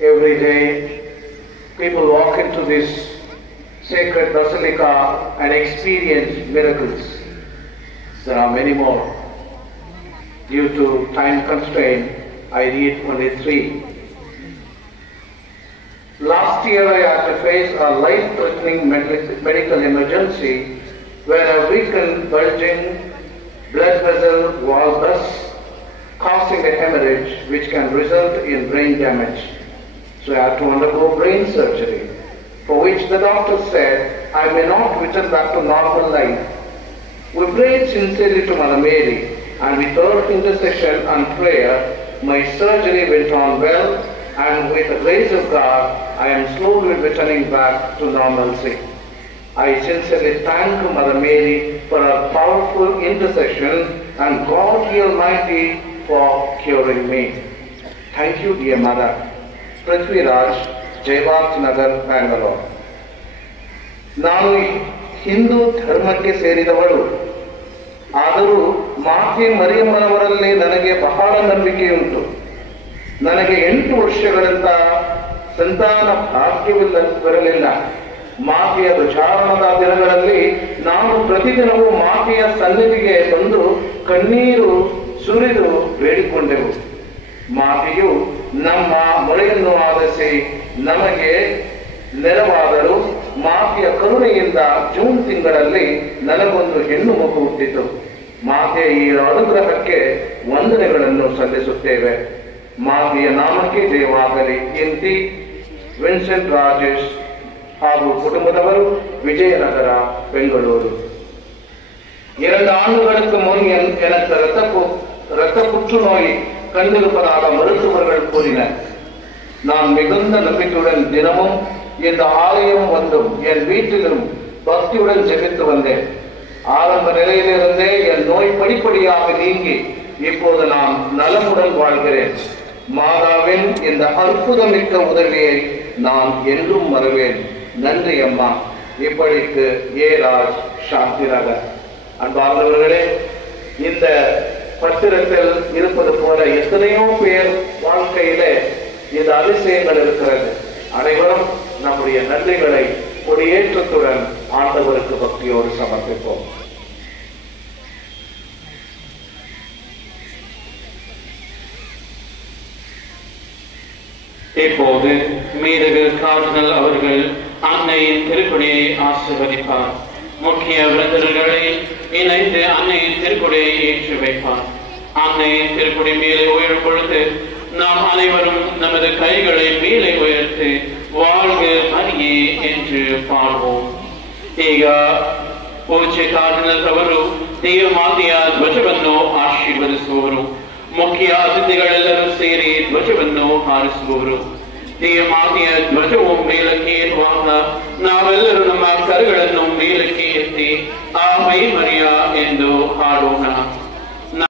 Every day, people walk into this sacred basilica and experience miracles. There are many more. Due to time constraint, I read only 3. Last year, I had to face a life-threatening medical emergency where a weakened, bulging blood vessel was burst, causing a hemorrhage which can result in brain damage. So I had to undergo brain surgery, for which the doctor said I may not return back to normal life. We prayed sincerely to Mother Mary, and with her intercession and prayer, my surgery went on well, and with the grace of God, I am slowly returning back to normalcy. I sincerely thank Mother Mary for her powerful intercession and God the Almighty for curing me. Thank you, dear Mother. Prithviraj, Jayabhat Nagar, Bangalore. ನಾನು ಹಿಂದೂ ಧರ್ಮಕ್ಕೆ ಸೇರಿದವಳು. ಆದರೂ ಮಾತೆ ಮರಿಯಮ್ಮನವರಲ್ಲಿ ನನಗೆ ಬಹಳ ನಂಬಿಕೆಯುಂಟು. ನನಗೆ 8 ವರ್ಷಗಳಿಂದ ಸಂತಾನ ಭಾಗ್ಯವಿರಲಿಲ್ಲ. ಮಾತೆಯ ದುಚಾರಣದ ದಿನಗಳಲ್ಲಿ ನಾವು ಪ್ರತಿದಿನವೂ ಮಾತೆಯ ಸನ್ನಿಧಿಗೆ ಬಂದು ಕಣ್ಣೀರು ಸುರಿದು ಬೇಡಿಕೊಂಡೆವು. ಮಾತೆಯು ನಮ್ಮ ಮೊರೆಯನ್ನು ಆಲಿಸಿ ನಮಗೆ ನೆರವಾದರು. ಮಾತೆಯ ಕರುಣೆಯಿಂದ ಜೂನ್ ತಿಂಗಳಲ್ಲಿ ನನಗೊಂದು ಹೆಣ್ಣು ಮಗು ಹುಟ್ಟಿತು. ಮಾತೆಯ ಈ ಅನುಗ್ರಹಕ್ಕೆ ವಂದನೆಗಳನ್ನು ಸಲ್ಲಿಸುತ್ತೇವೆ. ಮಾತೆಯ ನಾಮಕ್ಕೆ ಜಯವಾಗಲಿ. ಇಂತಿ ವಿನ್ಸೆಂಟ್ ರಾಜೇಶ್ ಹಾಗೂ ಕುಟುಂಬದವರು, ವಿಜಯನಗರ, ಬೆಂಗಳೂರು. 2 ஆண்டுகளுக்கு முன் எனக்கு இரத்த புற்றுநோய் கண்டிருப்பதாக மருத்துவர்கள் கூறினர். நான் மிகுந்த நம்பிக்கையுடன் தினமும் இந்த ஆலயம் வந்தும் என் வீட்டிலும் பக்தியுடன் ஜெபித்து வந்தேன். ஆரம்ப நிலையிலிருந்தே என் நோய் படிப்படியாக நீங்கி இப்போது நான் நலமுடன் வாழ்கிறேன். மாதாவின் இந்த அற்புதமிக்க உதவியை நான் என்றும் மறவேன். நன்றி அம்மா. இப்படிக்கு ஏ ராஜ், சாந்தி நகர். அன்பார்ந்தவர்களே, இந்த பத்திரத்தில் இருப்பது போல எத்தனையோ பேர் வாழ்க்கையிலே இந்த அதிசயங்கள் இருக்கிறது. அனைவரும் நம்முடைய நன்றிகளை கொடியேற்றத்துடன் ஆண்டவருக்கு பக்தியோடு சமர்ப்பிப்போம். இப்போது மேதகு கார்டினல் அவர்கள் அன்னையின் திருப்பணியை ஆசீர்வதிப்பார். முக்கிய விருந்தினர்களை இணைந்து அன்னையின் திருப்பணியை ஏற்றி வைப்பார். அன்னையின் திருப்பணி மேலே உயரும் பொழுது நாம் அனைவரும் நமது கைகளை மேலே உயர்த்து வாழ்க மரியே என்று பாடுவோம். ಈಗ ಪೂಜ್ಯ ಕಾರ್ಡಿನಲ್ ಅವರು ದೇವಮಾತೆಯ ಧ್ವಜವನ್ನು ಆಶೀರ್ವದಿಸುವವರು. ಮುಖ್ಯ ಅತಿಥಿಗಳೆಲ್ಲರೂ ಸೇರಿ ಧ್ವಜವನ್ನು ಹಾರಿಸುವವರು. ದೇವಮಾತೆಯ ಧ್ವಜವು ಮೇಲಕ್ಕೆ ಏರುವಾಗ ನಾವೆಲ್ಲರೂ ನಮ್ಮ ಕರಗಳನ್ನು ಮೇಲಕ್ಕೆ ಎತ್ತಿ ಆಮೇ ಮರಿಯ ಎಂದು ಹಾಡೋಣ.